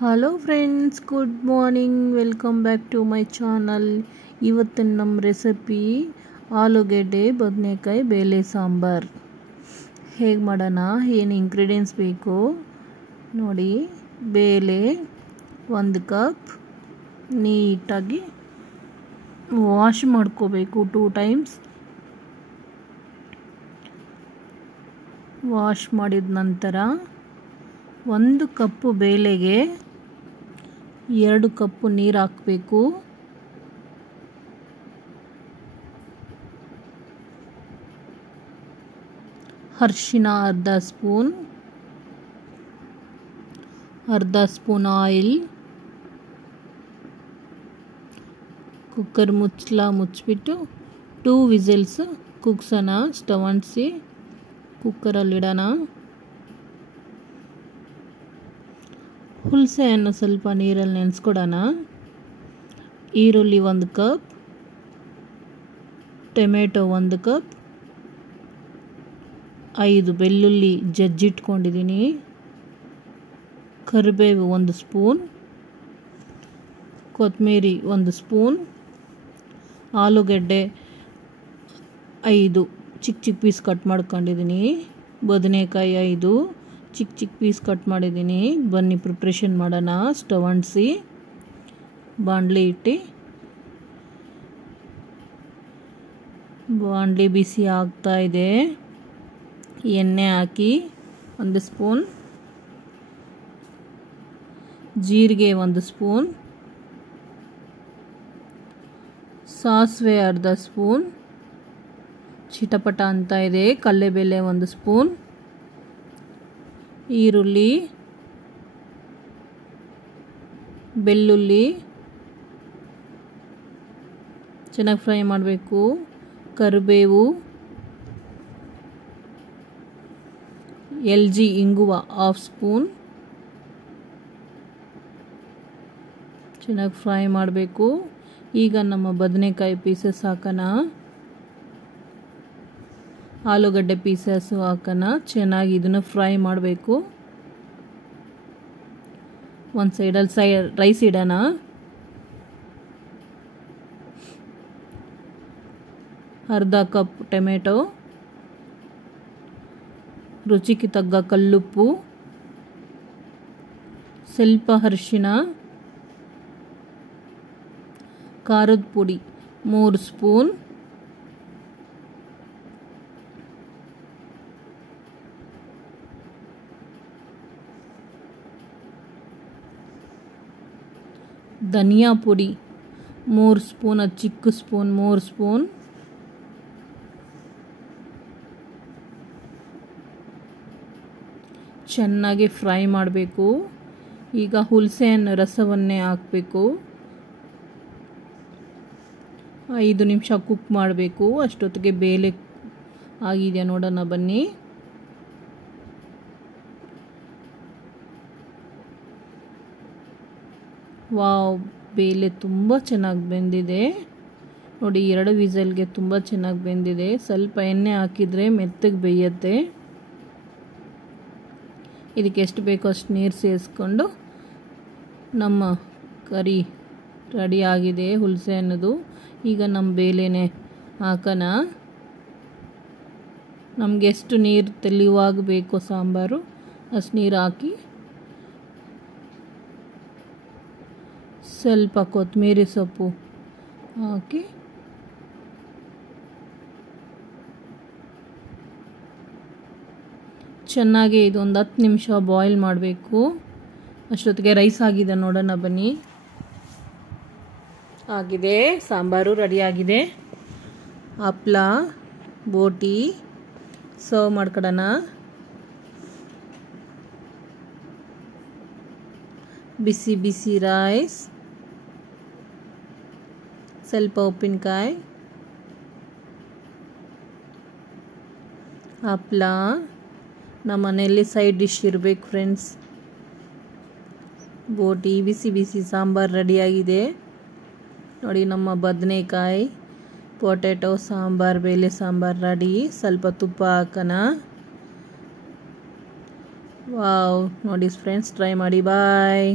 Hello friends, good morning. Welcome back to my channel. ಇವತ್ತಿನ ನಮ್ಮ recipe ಆಲೂಗೆಡ್ಡೆ ಬದನೆಕಾಯಿ ಬೇಳೆ ಸಾಂಬಾರು. ಹೇಗೆ ಮಾಡೋಣ, ಏನು ಇಂಗ್ರೀಡಿಯೆಂಟ್ಸ್ ಬೇಕು ನೋಡಿ. ಬೇಳೆ 1 ಕಪ್, ನೀಟಾಗಿ ವಾಶ್ ಮಾಡ್ಕೋಬೇಕು 2 ಟೈಮ್ಸ್. ವಾಶ್ ಮಾಡಿದ ನಂತರ 1 ಕಪ್ಪು ಬೇಳೆಗೆ 2 ಕಪ್ಪು ನೀರು ಹಾಕಬೇಕು. ಅರಿಶಿನ ಅರ್ಧ ಸ್ಪೂನ್ ಆಯಿಲ್. ಕುಕ್ಕರ್ ಮುಚ್ಚಿಬಿಟ್ಟು 2 ವಿಸಿಲ್ಸ್ ಕುಗ್ಸೋಣ. ಸ್ಟವ್ ಅಂಟಿಸಿ ಕುಕ್ಕರಲ್ಲಿಡೋಣ. ಹುಣಸೆಹಣ್ಣು ಸ್ವಲ್ಪ ನೀರಲ್ಲಿ ನೆನೆಸ್ಕೊಡೋಣ. ಈರುಳ್ಳಿ 1 ಕಪ್, ಟೊಮೆಟೊ 1 ಕಪ್, 5 ಬೆಳ್ಳುಳ್ಳಿ ಜಜ್ಜಿಟ್ಕೊಂಡಿದ್ದೀನಿ, ಕರಿಬೇವು 1 ಸ್ಪೂನ್, ಕೊತ್ತಂಬರಿ 1 ಸ್ಪೂನ್, ಆಲೂಗೆಡ್ಡೆ 5 ಚಿಕ್ಕ ಪೀಸ್ ಕಟ್ ಮಾಡ್ಕೊಂಡಿದ್ದೀನಿ, ಬದನೆಕಾಯಿ 5 ಚಿಕ್ಕ ಪೀಸ್ ಕಟ್ ಮಾಡಿದ್ದೀನಿ. ಬನ್ನಿ ಪ್ರಿಪ್ರೇಷನ್ ಮಾಡೋಣ. ಸ್ಟವ್ ಅಂಟಿಸಿ ಬಾಣಲಿ ಇಟ್ಟು, ಬಾಣಲಿ ಬಿಸಿ ಆಗ್ತಾ ಇದೆ. ಎಣ್ಣೆ ಹಾಕಿ 1 ಸ್ಪೂನ್, ಜೀರಿಗೆ 1 ಸ್ಪೂನ್, ಸಾಸಿವೆ ಅರ್ಧ ಸ್ಪೂನ್, ಚಿಟಪಟ ಅಂತ ಇದೆ. ಕಡಲೆಬೇಳೆ 1 ಸ್ಪೂನ್, ಈರುಳ್ಳಿ, ಬೆಳ್ಳುಳ್ಳಿ ಚೆನ್ನಾಗಿ ಫ್ರೈ ಮಾಡಬೇಕು. ಕರಿಬೇವು, LG ಇಂಗುವ 1/2 ಸ್ಪೂನ್ ಚೆನ್ನಾಗಿ ಫ್ರೈ ಮಾಡಬೇಕು. ಈಗ ನಮ್ಮ ಬದನೆಕಾಯಿ ಪೀಸಸ್ ಹಾಕೋಣ, ಆಲೂಗಡ್ಡೆ ಪೀಸಸ್ ಹಾಕೋಣ. ಚೆನ್ನಾಗಿ ಇದನ್ನು ಫ್ರೈ ಮಾಡಬೇಕು. ಒಂದು ಸೈಡಲ್ಲಿ ರೈಸ್ ಇಡೋಣ. ಅರ್ಧ ಕಪ್ ಟೊಮೆಟೊ, ರುಚಿಗೆ ತಗ್ಗ ಕಲ್ಲುಪ್ಪು, ಸ್ವಲ್ಪ ಅರಿಶಿನ, ಖಾರದ ಪುಡಿ 3 ಸ್ಪೂನ್, ಧನಿಯಾ ಪುಡಿ 3 ಸ್ಪೂನ್, ಚಿಕ್ಕ ಸ್ಪೂನ್ 3 ಸ್ಪೂನ್, ಚೆನ್ನಾಗಿ ಫ್ರೈ ಮಾಡಬೇಕು. ಈಗ ಹುಣಸೆಹಣ್ಣು ರಸವನ್ನೇ ಹಾಕಬೇಕು. 5 ನಿಮಿಷ ಕುಕ್ ಮಾಡಬೇಕು. ಅಷ್ಟೊತ್ತಿಗೆ ಬೇಳೆ ಆಗಿದೆಯಾ ನೋಡೋಣ ಬನ್ನಿ. ವಾವ್, ಬೇಳೆ ತುಂಬ ಚೆನ್ನಾಗಿ ಬೆಂದಿದೆ ನೋಡಿ. 2 ವಿಸಲ್ಗೆ ತುಂಬ ಚೆನ್ನಾಗಿ ಬೆಂದಿದೆ. ಸ್ವಲ್ಪ ಎಣ್ಣೆ ಹಾಕಿದರೆ ಮೆತ್ತಗೆ ಬೇಯುತ್ತೆ. ಇದಕ್ಕೆ ಎಷ್ಟು ಬೇಕೋ ಅಷ್ಟು ನೀರು ಸೇರಿಸ್ಕೊಂಡು ನಮ್ಮ ಕರಿ ರೆಡಿ ಆಗಿದೆ ಹುಣಸೆ ಹಣ್ಣದು. ಈಗ ನಮ್ಮ ಬೇಳೆನೆ ಹಾಕೋಣ. ನಮಗೆ ಎಷ್ಟು ನೀರು ತೆಳುವಾಗಿ ಬೇಕೋ ಸಾಂಬಾರು ಅಷ್ಟು ನೀರು ಹಾಕಿ, ಸ್ವಲ್ಪ ಕೊತ್ತಂಬರಿ ಸೊಪ್ಪು ಹಾಕಿ ಚೆನ್ನಾಗಿ ಇದೊಂದು 10 ನಿಮಿಷ ಬಾಯ್ಲ್ ಮಾಡಬೇಕು. ಅಷ್ಟೊತ್ತಿಗೆ ರೈಸ್ ಆಗಿದೆ ನೋಡೋಣ ಬನ್ನಿ. ಆಗಿದೆ, ಸಾಂಬಾರು ರೆಡಿಯಾಗಿದೆ. ಹಪ್ಪಳ, ಬೋಟಿ ಸರ್ವ್ ಮಾಡ್ಕೊಳ್ಳೋಣ. ಬಿಸಿ ಬಿಸಿ ರೈಸ್, ಸ್ವಲ್ಪ ಉಪ್ಪಿನಕಾಯಿ, ಹಪ್ಪಳ. ನಮ್ಮ ಮನೆಯಲ್ಲಿ ಸೈಡ್ ಡಿಶ್ ಇರಬೇಕು ಫ್ರೆಂಡ್ಸ್. ಬೋಟಿ, ಬಿಸಿ ಬಿಸಿ ಸಾಂಬಾರು ರೆಡಿಯಾಗಿದೆ ನೋಡಿ. ನಮ್ಮ ಬದನೆಕಾಯಿ ಪೊಟ್ಯಾಟೊ ಸಾಂಬಾರು, ಬೇಳೆ ಸಾಂಬಾರು ರೆಡಿ. ಸ್ವಲ್ಪ ತುಪ್ಪ ಹಾಕೋಣ. ವಾವ್, ನೋಡಿ ಫ್ರೆಂಡ್ಸ್, ಟ್ರೈ ಮಾಡಿ. ಬಾಯ್.